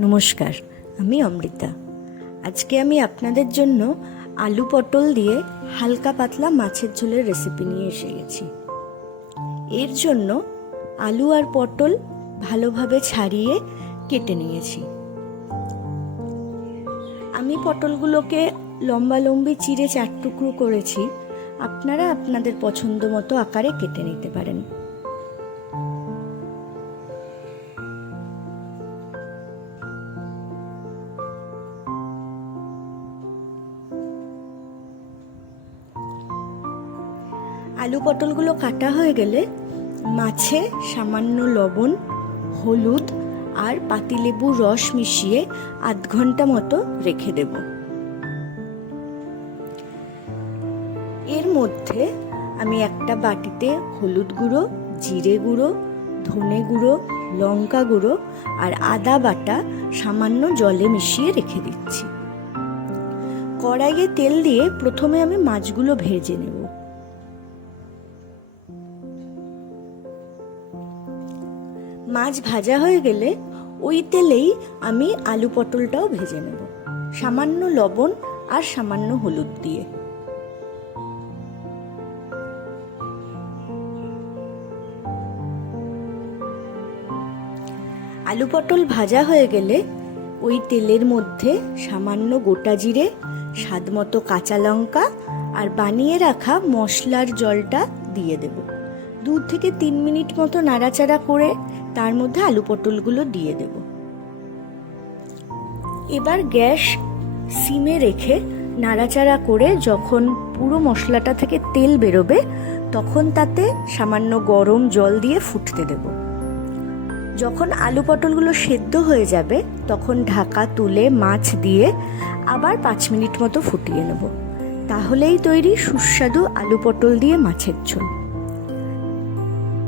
নমস্কার, আমি অমৃতা। আজকে আমি আপনাদের জন্য আলু পটল দিয়ে হালকা পাতলা মাছের ঝোলের রেসিপি নিয়ে এসে গেছি। এর জন্য আলু আর পটল ভালোভাবে ছাড়িয়ে কেটে নিয়েছি। আমি পটলগুলোকে লম্বা লম্বি চিড়ে 4 টুকরো করেছি। আপনারা আপনাদের পছন্দ মতো আকারে কেটে নিতে পারেন। আলু পটলগুলো কাটা হয়ে গেলে মাছে সামান্য লবণ, হলুদ আর পাতিলেবুর রস মিশিয়ে আধ ঘন্টা মতো রেখে দেব। এর মধ্যে আমি একটা বাটিতে হলুদ গুঁড়ো, জিরে গুঁড়ো, ধনে গুঁড়ো, লঙ্কা গুঁড়ো আর আদা বাটা সামান্য জলে মিশিয়ে রেখে দিচ্ছি। কড়াইয়ে তেল দিয়ে প্রথমে আমি মাছগুলো ভেজে নেব। মাছ ভাজা হয়ে গেলে ওই তেলেই আমি আলু পটলটাও ভেজে নেব, সামান্য লবণ আর সামান্য হলুদ দিয়ে। আলু পটল ভাজা হয়ে গেলে ওই তেলের মধ্যে সামান্য গোটা জিরে, স্বাদমতো কাঁচা লঙ্কা আর বানিয়ে রাখা মশলার জলটা দিয়ে দেব। 2 থেকে 3 মিনিট মতো নাড়াচাড়া করে তার মধ্যে আলু পটলগুলো দিয়ে দেব। এবার গ্যাস সিমে রেখে নাড়াচাড়া করে যখন পুরো মশলাটা থেকে তেল বেরোবে তখন তাতে সামান্য গরম জল দিয়ে ফুটতে দেব। যখন আলু পটলগুলো সেদ্ধ হয়ে যাবে তখন ঢাকা তুলে মাছ দিয়ে আবার 5 মিনিট মতো ফুটিয়ে নেব। তাহলেই তৈরি সুস্বাদু আলু পটল দিয়ে মাছের ঝোল।